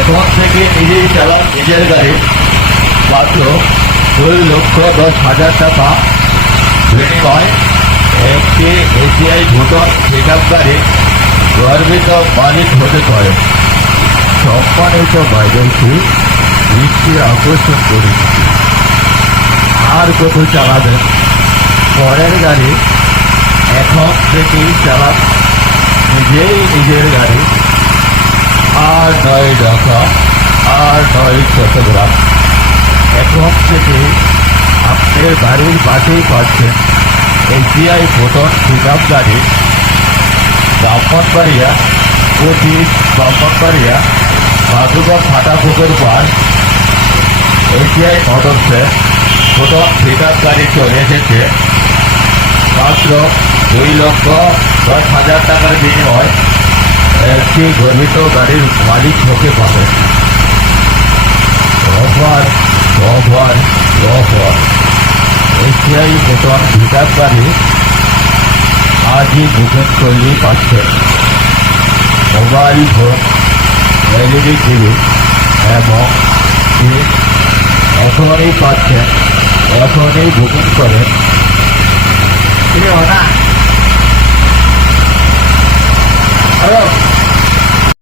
এখন থেকে নিজেই চালান নিজের গাড়ি, মাত্র দুই লক্ষ দশ হাজার টাকা বিনিময় একটি এসিআই ভোটর পিক গাড়ি গর্বিত মালিক হতে পারে। সম্মানিত বাইরেছি দৃষ্টি আকর্ষণ করেছি আর কত চালাবেন? পরের গাড়ি এখন থেকেই চালান। নিজেই নিজের গাড়ি। আর নয় ঢাকা আর নয় চট্টগ্রাম এখন থেকে আপনার বাড়ির পাশেই পাচ্ছেন এসবিআই আপ গাড়ি। ব্রাহ্মণবাড়িয়া পঁচিশ ব্রাহ্মণবাড়িয়া মাধুগা ফাটা পুকুর পার এসবিআই মোটরসে পিক আপ চলে এসেছে। মাত্র দুই লক্ষ দশ হাজার টাকার বিনিময়। একটি গর্বিত গাড়ির মালিক হতে পারে অফার এশিয়াই বেতন গাড়ি আজই বুকিং করলেই পাচ্ছে মোবাইল ফোন, এলইডি টিভি এবং এখনই পাচ্ছেন এখনই বুকিং করে। কিরে